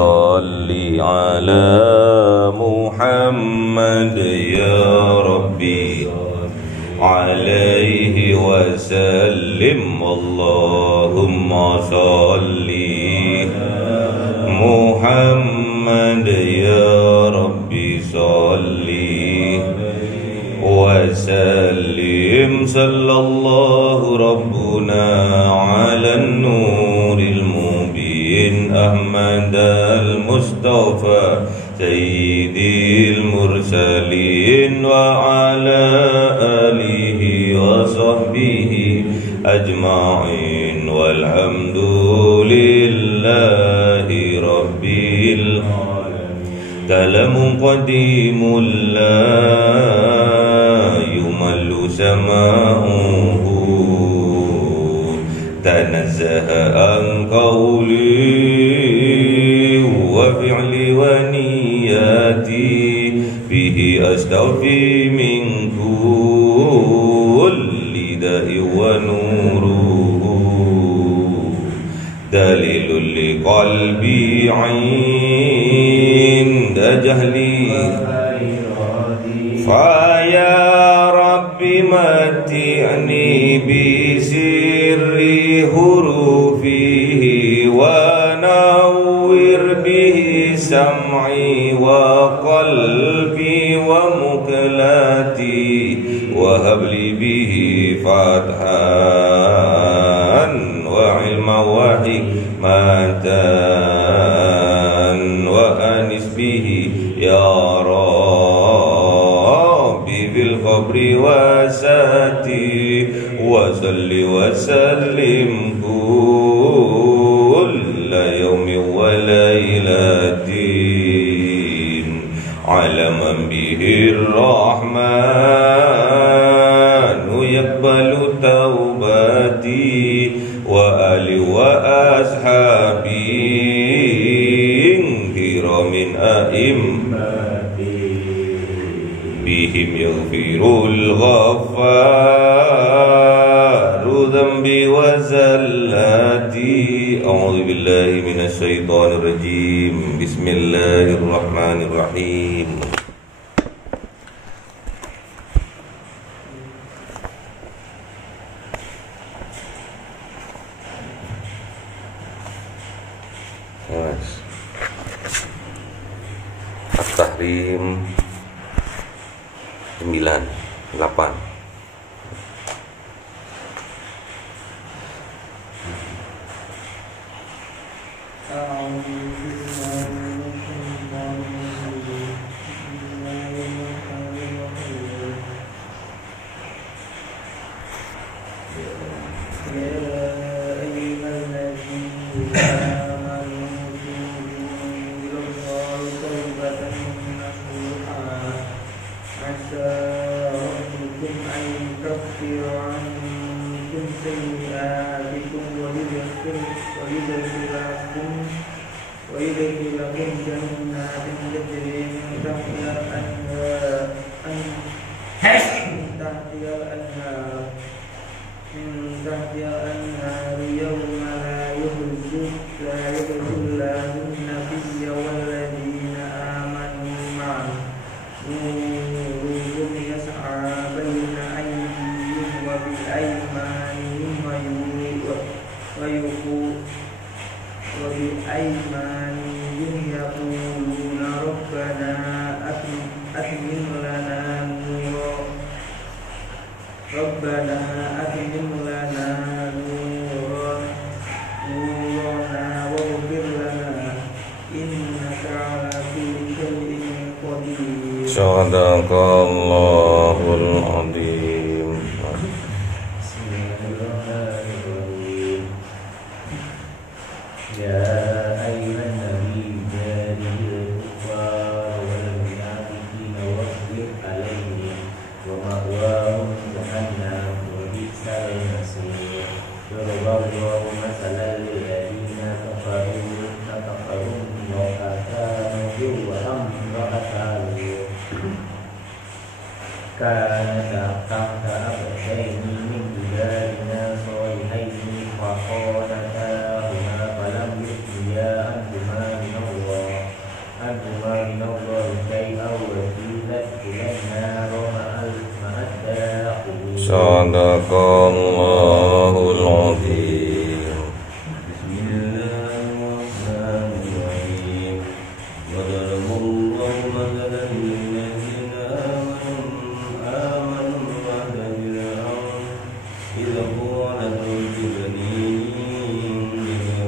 صل على محمد يا ربي عليه وسلم اللهم صل محمد يا ربي صل وسلم صلى الله ربنا على النور المبين أحمد المصطفى سيد المرسلين وعلى آله وصحبه أجمعين والحمد لله رب العالمين. كلام قديم لا يمل سماؤه تنزه عن قولي وفعلي ونياتي به أستوفي من كل داء ونوره دليل لقلبي عند جهلي فيا رب متعني بسر حروفه ونور به سمعي وقلبي ومقلاتي وهب لي به فتحا وعلما وحكمة وأنس به يا ربي في القبر وساتي وصل وسلم كل يوم وليلة على من به الرحمن يقبل توبتي وآل وأصحابي كرام أئمتي بهم يغفر الغفار ذنبي وزلاتي. أعوذ بالله من الشيطان الرجيم. بسم الله الرحمن الرحيم. At-Tahrim 9-8. ويدخلكم جنات تجري من تحتها الأنهار يوم لا يخزي الله النبي والذين آمنوا معه نورهم يسعى بين أيديهم وبأيمانهم يقولون ربنا أتمم لنا نورنا واغفر لنا إنك على كل شيء قدير. Sadaqallahul Azim. Bismillahirrahmanirrahim. Ya ayyuhan nabi jadil kuffar wal munafiqin wasbir alaihim wa ma'wahum jahannam wa bi'sal masir. Daraballahu masalan lil ladzina kafaru imra'atan wa imra'atan kanata tahta abdaini min ibadina shalihaini fa khanatahuma falam yughniya anhuma min Allah Sadaqallahul Azim. Bismillahirrahmanirrahim. Wadaraballahu mathalan lilladzina amanu imra'ata Fir'aun idh qalat rabbi ibni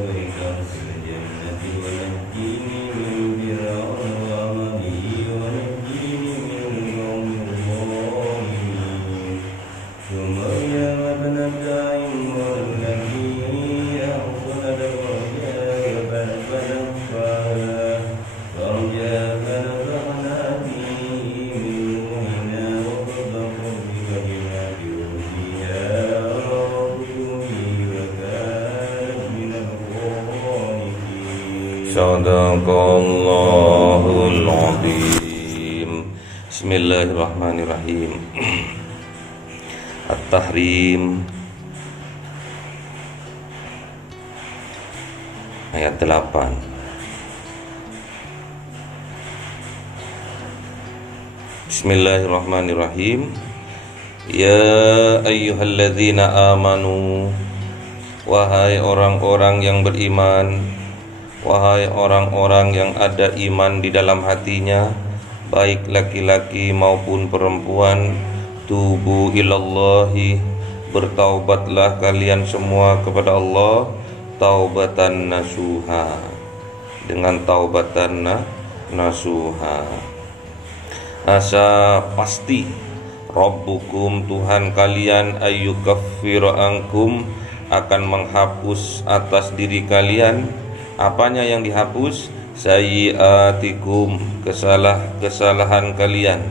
baita fil jannati wa najjini min Fir'aun wa amalihi wa najjini min al-qawmi adh-dhalimin. Maryam ibnat Imran allati ahsanat farjaha fanafakhaha فنفخنا فيه من روحنا وصدقت بكلمات ربها ورسله وكانت من القانتين. Sadaqallahul Azim. Bismillahirrahmanirrahim. At-Tahrim ayat 8. Bismillahirrahmanirrahim. Ya ayyuhalladzina amanu, wahai orang-orang yang beriman, wahai orang-orang yang ada iman di dalam hatinya, baik laki-laki maupun perempuan, tubu ilallahi, bertaubatlah kalian semua kepada Allah, taubatan nasuha, dengan taubatan nasuha. Asa pasti Rabbukum, Tuhan kalian, ayyukaffir ankum, akan menghapus atas diri kalian. Apanya yang dihapus? Sayyiatikum, kesalahan kalian.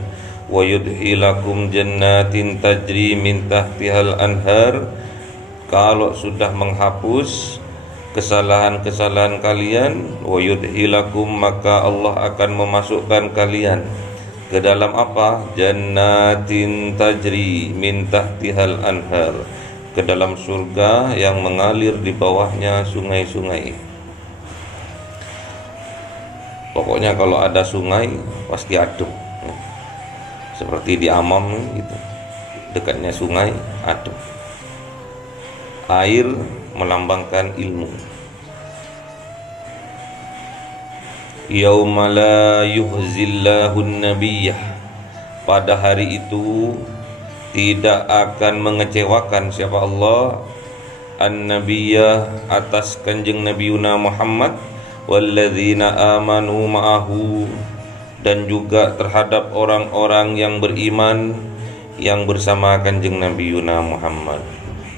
Wa yudhilakum jannatin tajri min tahtihal anhar. Kalau sudah menghapus kesalahan-kesalahan kalian, wa yudhilakum, maka Allah akan memasukkan kalian ke dalam apa? Jannatin tajri min tahtihal anhar, ke dalam surga yang mengalir di bawahnya sungai-sungai. Pokoknya kalau ada sungai pasti adem. Seperti di Amam gitu, dekatnya sungai adem. Air melambangkan ilmu. Yauma la yuhzillahun nabiyyah, pada hari itu tidak akan mengecewakan siapa Allah an-nabiyyah, atas kanjeng Nabiuna Muhammad, walladzina amanu ma'ahu, dan juga terhadap orang-orang yang beriman yang bersama kanjeng Nabiuna Muhammad.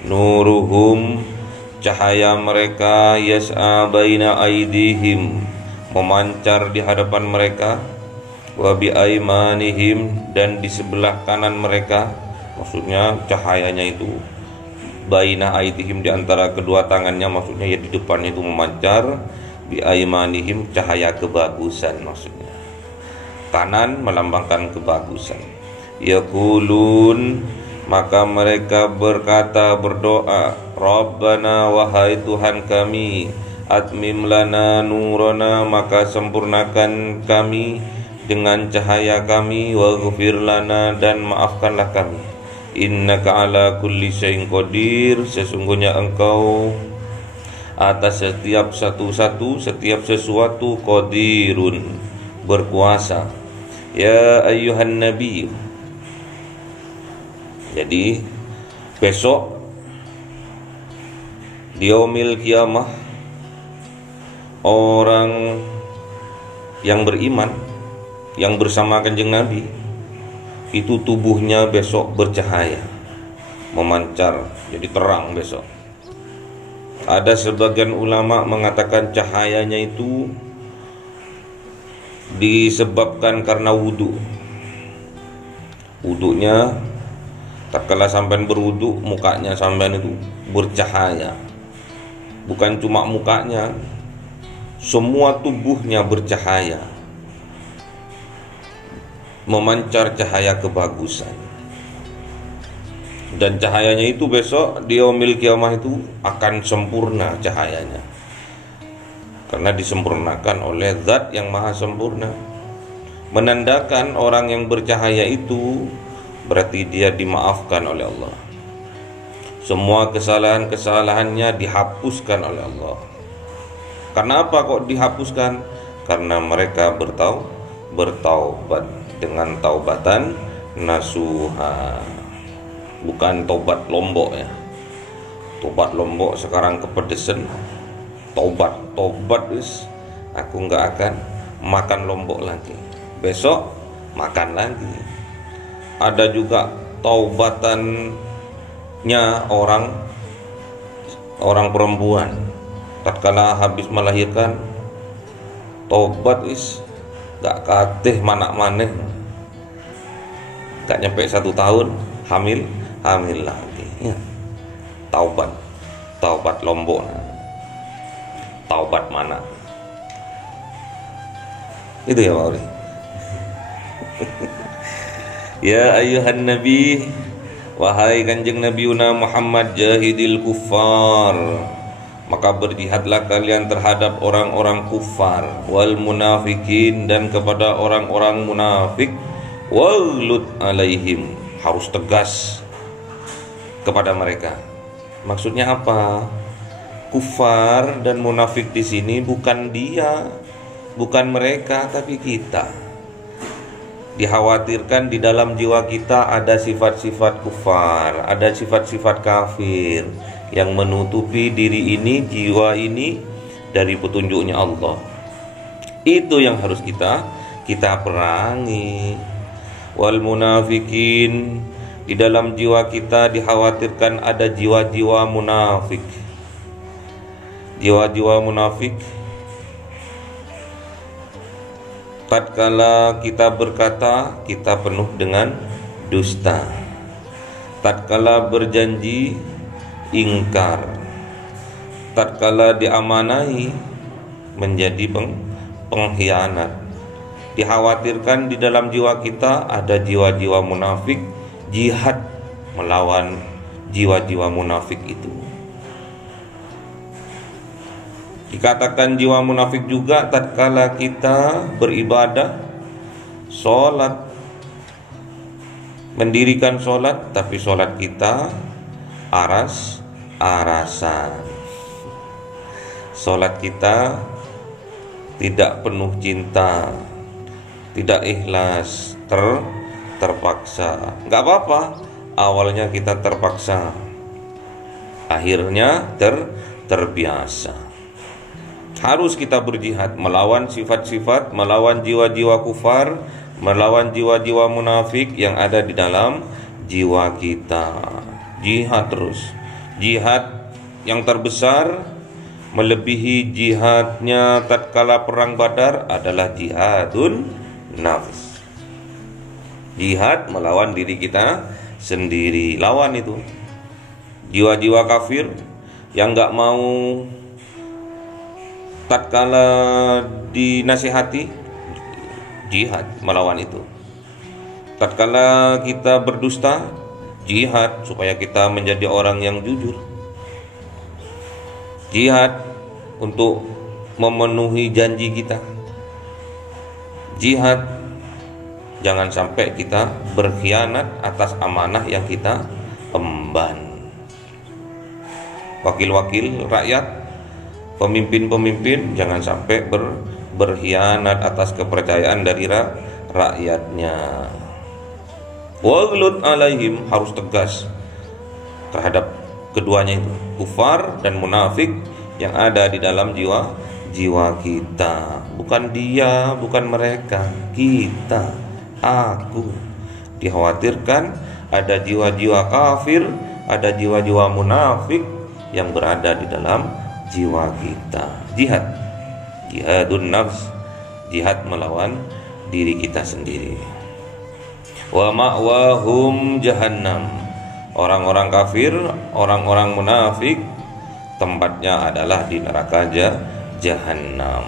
Nuruhum, cahaya mereka, yas'a baina aidihim, memancar di hadapan mereka, wa bi aimanihim, dan di sebelah kanan mereka. Maksudnya cahayanya itu baina aidihim, di antara kedua tangannya, maksudnya ya di depannya itu memancar. Bi aimanihim, cahaya kebagusan maksudnya. Kanan melambangkan kebagusan. Yaqulun, maka mereka berkata, berdoa, Rabbana, wahai Tuhan kami, atmim lana nurana, maka sempurnakan kami dengan cahaya kami, waghfir lana, dan maafkanlah kami. Innaka ala kulli syai'in qadir, sesungguhnya engkau atas setiap sesuatu qadirun, berkuasa. Ya ayyuhan nabi, jadi besok di yaumil kiamah, orang yang beriman yang bersama kanjeng Nabi itu tubuhnya besok bercahaya, memancar, jadi terang besok. Ada sebagian ulama mengatakan cahayanya itu disebabkan karena wudu. Wudunya, tatkala sampean berwudu, mukanya sampean itu bercahaya. Bukan cuma mukanya, semua tubuhnya bercahaya, memancar cahaya kebagusan. Dan cahayanya itu besok di yaumil kiamah itu akan sempurna cahayanya, karena disempurnakan oleh Zat yang maha sempurna. Menandakan orang yang bercahaya itu berarti dia dimaafkan oleh Allah. Semua kesalahan-kesalahannya dihapuskan oleh Allah. Karena apa kok dihapuskan? Karena mereka bertaubat dengan taubatan nasuha. Bukan tobat lombok ya. Tobat lombok sekarang kepedesan. Tobat wis, aku nggak akan makan lombok lagi. Besok makan lagi. Ada juga taubatannya orang perempuan. Tatkala habis melahirkan, tobat wis, nggak kateh manak-maneh. Nggak nyampe 1 tahun hamil lagi. Ya. Taubat lombok. Taubat mana? Itu ya Pak Uri. Ya ayuhan nabi, wahai kanjeng Nabiuna Muhammad, jahidil kuffar, maka berjihadlah kalian terhadap orang-orang kufar, wal munafikin, dan kepada orang-orang munafik, waghlud alaihim, harus tegas kepada mereka. Maksudnya apa? Kufar dan munafik di sini bukan mereka, tapi kita. Dikhawatirkan di dalam jiwa kita ada sifat-sifat kufar, ada sifat-sifat kafir yang menutupi diri ini, jiwa ini dari petunjuknya Allah. Itu yang harus kita perangi. Wal munafikin, di dalam jiwa kita dikhawatirkan ada jiwa-jiwa munafik. Jiwa-jiwa munafik tatkala kita berkata, kita penuh dengan dusta. Tatkala berjanji, ingkar. Tatkala diamanahi, menjadi pengkhianat. Dikhawatirkan di dalam jiwa kita ada jiwa-jiwa munafik, jihad melawan jiwa-jiwa munafik itu. Dikatakan jiwa munafik juga tatkala kita beribadah, sholat, mendirikan sholat, tapi sholat kita arasan. Sholat kita tidak penuh cinta, tidak ikhlas, terpaksa. Gak apa-apa, awalnya kita terpaksa, akhirnya terbiasa. Harus kita berjihad melawan sifat-sifat, melawan jiwa-jiwa kufar, melawan jiwa-jiwa munafik yang ada di dalam jiwa kita. Jihad terus. Jihad yang terbesar melebihi jihadnya tatkala perang Badar adalah jihadun nafs. Jihad melawan diri kita sendiri. Lawan itu jiwa-jiwa kafir yang gak mau tatkala dinasihati, jihad melawan itu. Tatkala kita berdusta, jihad supaya kita menjadi orang yang jujur. Jihad untuk memenuhi janji kita. Jihad jangan sampai kita berkhianat atas amanah yang kita emban. Wakil-wakil rakyat, pemimpin-pemimpin jangan sampai berkhianat atas kepercayaan dari rakyatnya. Waghlud alaihim, harus tegas terhadap keduanya itu, kufar dan munafik yang ada di dalam jiwa kita. Bukan dia, bukan mereka, kita, aku. Dikhawatirkan ada jiwa-jiwa kafir, ada jiwa-jiwa munafik yang berada di dalam jiwa kita. Jihadun nafs, jihad melawan diri kita sendiri. Wa ma'wahum jahannam, orang-orang kafir, orang-orang munafik tempatnya adalah di neraka jahannam.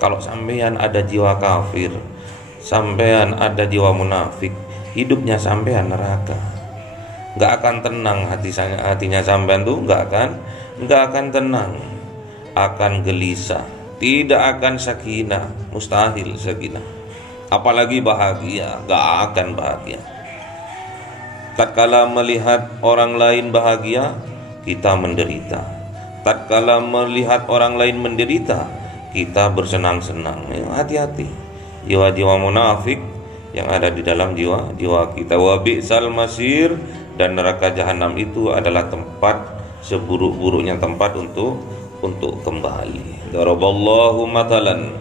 Kalau sampean ada jiwa kafir, sampean ada jiwa munafik, hidupnya sampean neraka. Nggak akan tenang hatinya sampean tuh, nggak akan tenang, akan gelisah, tidak akan sakinah, mustahil sakinah, apalagi bahagia, nggak akan bahagia. Tatkala melihat orang lain bahagia, kita menderita. Tatkala melihat orang lain menderita, kita bersenang-senang. Hati-hati jiwa-jiwa munafik yang ada di dalam jiwa kita. Wa bi'sal masir, dan neraka jahanam itu adalah tempat seburuk-buruknya tempat untuk kembali. Daraballahu matalan,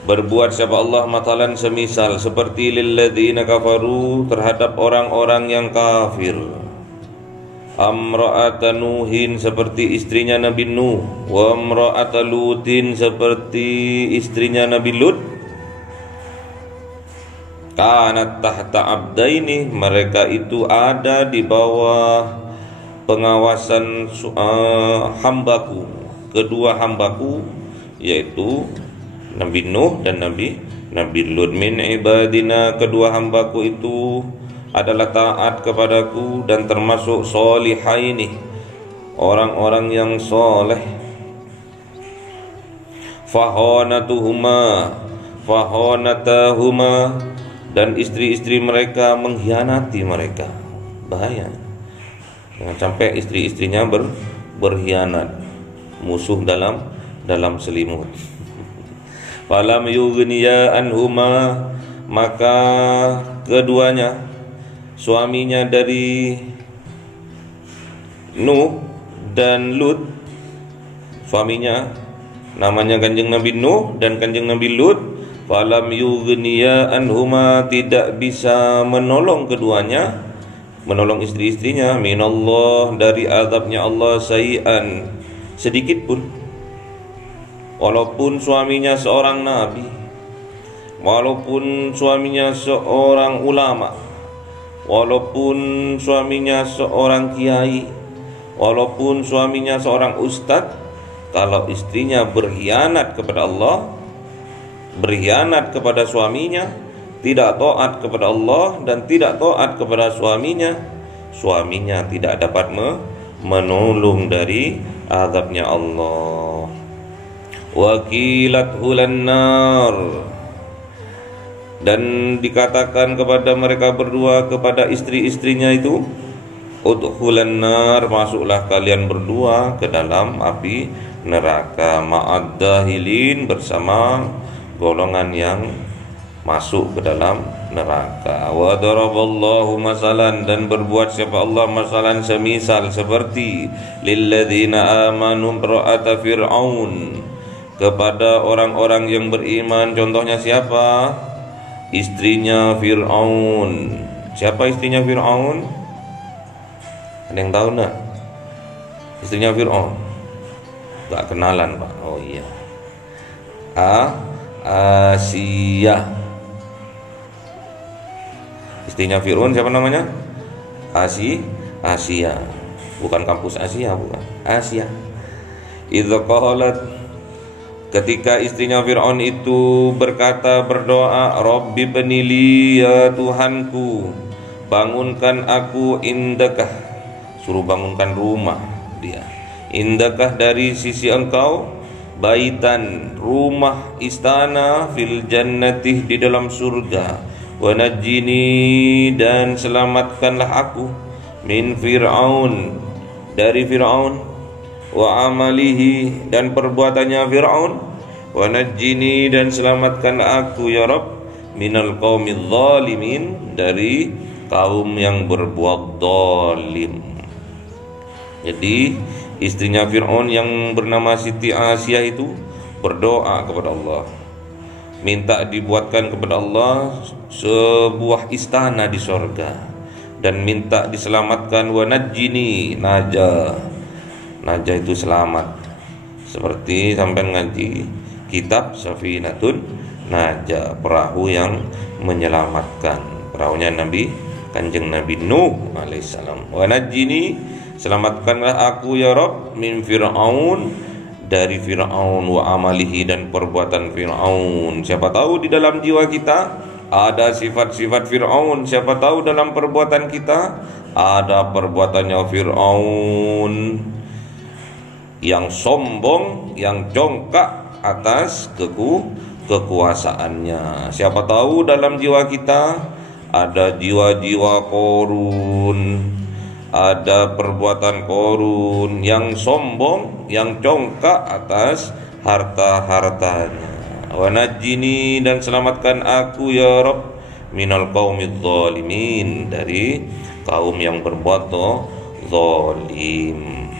berbuat siapa Allah matalan semisal seperti lilladzina kafaru, terhadap orang-orang yang kafir. Amra'ata Nuhin, seperti istrinya Nabi Nuh. Wa amra'ata Lutin, seperti istrinya Nabi Lut. Kanat tahta abdaini, mereka itu ada di bawah pengawasan hambaku, kedua hambaku, yaitu Nabi Nuh dan Nabi Lut. Min ibadina, kedua hambaku itu adalah taat kepadaku dan termasuk solihaini, orang-orang yang soleh. Fahonatahuma, dan istri-istri mereka mengkhianati mereka. Bahaya, jangan sampai istri-istrinya berkhianat, musuh dalam selimut. Falam yughniya anhuma, maka keduanya, suaminya dari Nuh dan Lut, suaminya namanya Kanjeng Nabi Nuh dan Kanjeng Nabi Lut, falam yughniya anhuma, tidak bisa menolong keduanya, menolong istri-istrinya, minallah, dari azabnya Allah, sayi'an, sedikit pun. Walaupun suaminya seorang nabi, walaupun suaminya seorang ulama, walaupun suaminya seorang kiai, walaupun suaminya seorang ustadz, kalau istrinya berkhianat kepada Allah, berkhianat kepada suaminya, tidak taat kepada Allah dan tidak taat kepada suaminya, suaminya tidak dapat menolong dari azabnya Allah. Wakilat hulannar, dan dikatakan kepada mereka berdua, kepada istri-istrinya itu, udkhulan nar, masuklah kalian berdua ke dalam api neraka, ma'ad dahilin, bersama golongan yang masuk ke dalam neraka. Wa daraballahu masalan, dan berbuat siapa Allah masalan semisal seperti lilladzina amanu imra'ata fir'aun, kepada orang-orang yang beriman. Contohnya siapa? Istrinya Fir'aun. Siapa istrinya Fir'aun? Ada yang tahu enggak? Istrinya Fir'aun? Enggak kenalan, Pak. Oh iya, Asia. Istrinya Fir'aun siapa namanya? Asia. Bukan kampus Asia, bukan. Asia. Idza qalat, ketika istrinya Fir'aun itu berkata, berdoa, Rabbi benili, ya Tuhanku, bangunkan aku, indakah, suruh bangunkan rumah dia, indakah, dari sisi engkau, baitan, rumah istana, fil jannati, di dalam surga, wa najjini, dan selamatkanlah aku, min Fir'aun, dari Fir'aun, wa amalihi, dan perbuatannya Fir'aun, wa najjini, dan selamatkanlah aku ya Rabb, minal qaumidz zalimin, dari kaum yang berbuat zalim. Jadi istrinya Fir'aun yang bernama Siti Asia itu berdoa kepada Allah, minta dibuatkan kepada Allah sebuah istana di sorga, dan minta diselamatkan, wa najjini, Najah itu selamat, seperti sampai ngaji kitab Safinatun Najah, perahu yang menyelamatkan, perahunya Nabi, Kanjeng Nabi Nuh alaihissalam. Wa najjini, selamatkanlah aku ya Rabb, min Fir'aun, dari Fir'aun, wa amalihi, dan perbuatan Fir'aun. Siapa tahu di dalam jiwa kita ada sifat-sifat Fir'aun, siapa tahu dalam perbuatan kita ada perbuatannya Fir'aun, yang sombong, yang jongkak atas kekuasaannya. Siapa tahu dalam jiwa kita ada jiwa-jiwa Qorun, ada perbuatan Qorun yang sombong, yang congkak atas harta-hartanya. Wa najjini, dan selamatkan aku ya Rabb, minal qaumidz zalimin, dari kaum yang berbuat zalim.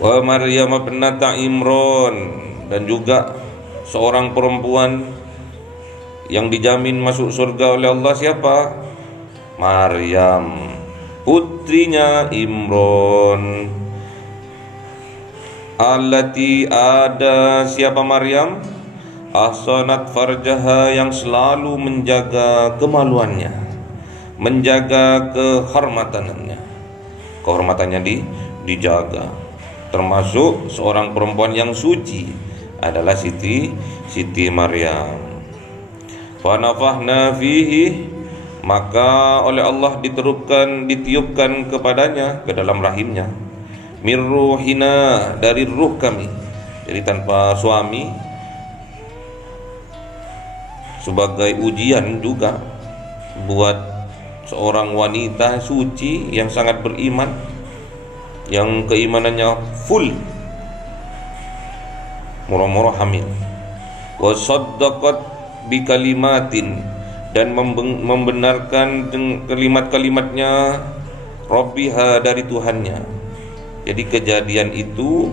Wa Maryam ibnata Imran, dan juga seorang perempuan yang dijamin masuk surga oleh Allah. Siapa? Maryam, putrinya Imran. Allati, ada siapa Maryam? Ahsanat farjaha, yang selalu menjaga kemaluannya, menjaga kehormatannya. Kehormatannya dijaga. Termasuk seorang perempuan yang suci adalah Siti Maryam. Fa nafakhna fihi, maka oleh Allah ditiupkan kepadanya, ke dalam rahimnya, min ruhina, dari ruh kami. Jadi tanpa suami, sebagai ujian juga buat seorang wanita suci yang sangat beriman, yang keimanannya full, murah-murah hamil. Wa saddaqat bi kalimatin, dan membenarkan kalimat-kalimatnya, Rabbiha, dari Tuhannya. Jadi kejadian itu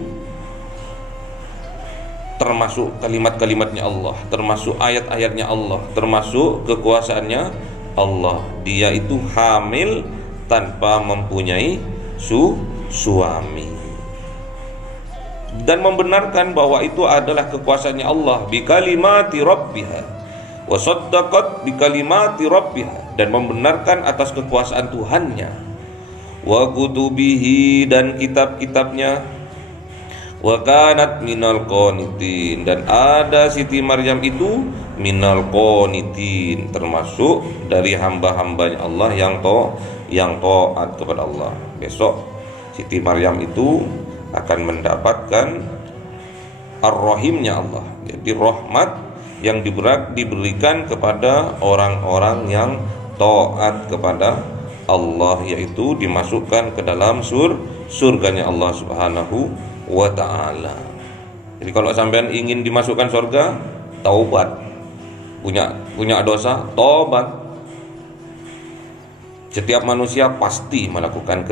termasuk kalimat-kalimatnya Allah, termasuk ayat-ayatnya Allah, termasuk kekuasaannya Allah. Dia itu hamil tanpa mempunyai suami, dan membenarkan bahwa itu adalah kekuasaannya Allah. Bi kalimati rabbiha wa saddaqat bi kalimati rabbiha, dan membenarkan atas kekuasaan Tuhannya. Wa kutubihi, dan kitab-kitabnya. Wa kanat minal qanitin, dan ada Siti Maryam itu minal qanitin, termasuk dari hamba-hambanya Allah yang taat kepada Allah. Besok Siti Maryam itu akan mendapatkan ar-rahimnya Allah, jadi rahmat yang diberikan kepada orang-orang yang taat kepada Allah, yaitu dimasukkan ke dalam surganya Allah Subhanahu wa ta'ala. Jadi kalau sampean ingin dimasukkan surga, taubat. Punya dosa, taubat. Setiap manusia pasti melakukan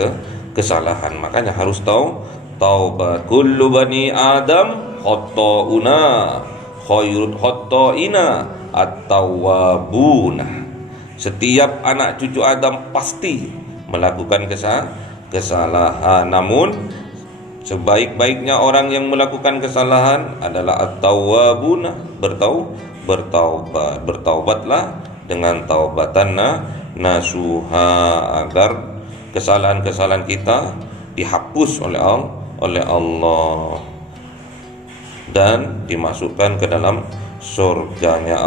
kesalahan, makanya harus taubat. Kullu bani Adam khata'una, khairul khata'ina at-tawwabuna. Setiap anak cucu Adam pasti melakukan kesalahan, namun sebaik-baiknya orang yang melakukan kesalahan adalah at-tawwabuna, bertaubat. Bertaubatlah dengan taubatan nasuha, agar kesalahan-kesalahan kita dihapus oleh Allah dan dimasukkan ke dalam surganya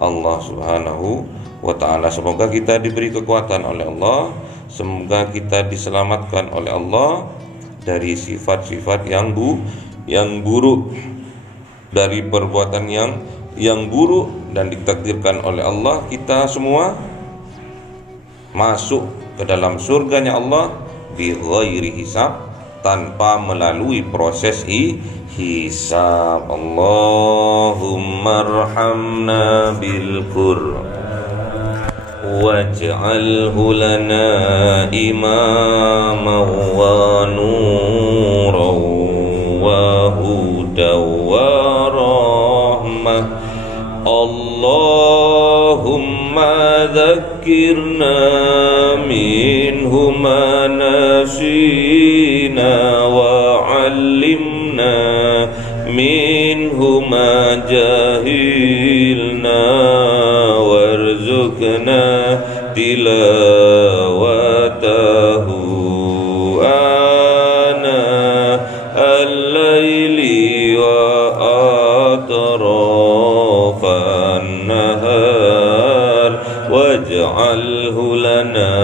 Allah Subhanahu wa ta'ala. Semoga kita diberi kekuatan oleh Allah, semoga kita diselamatkan oleh Allah dari sifat-sifat yang buruk, dari perbuatan yang buruk, dan ditakdirkan oleh Allah kita semua masuk ke dalam surganya Allah bi ghairi hisab, tanpa melalui proses hisab. Allahumma arhamna bil Qur'an waj'alhu lana imaman wa nuran wa hudan wa rahmah. Allahumma dhakkirna minhu ma nasina wa 'allimna minhu ma jahilna warzuqna tilawatahu ana al-laili wa atrafan nahar waj'alhu lana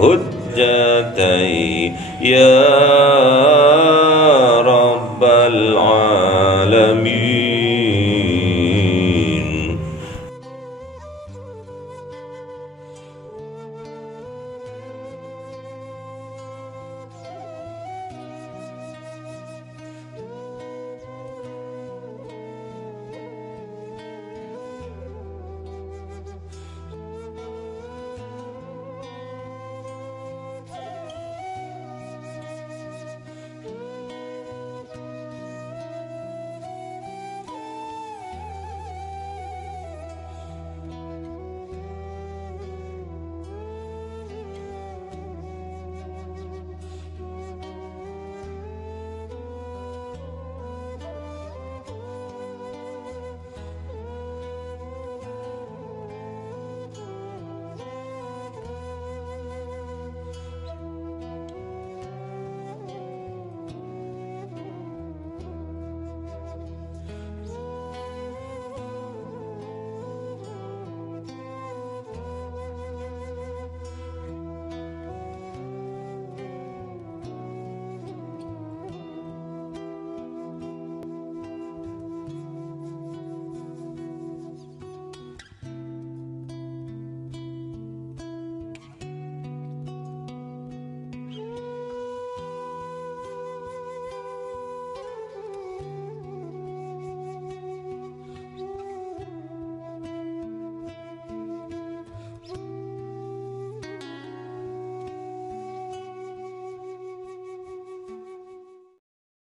hujjatai ya rabbal alamin.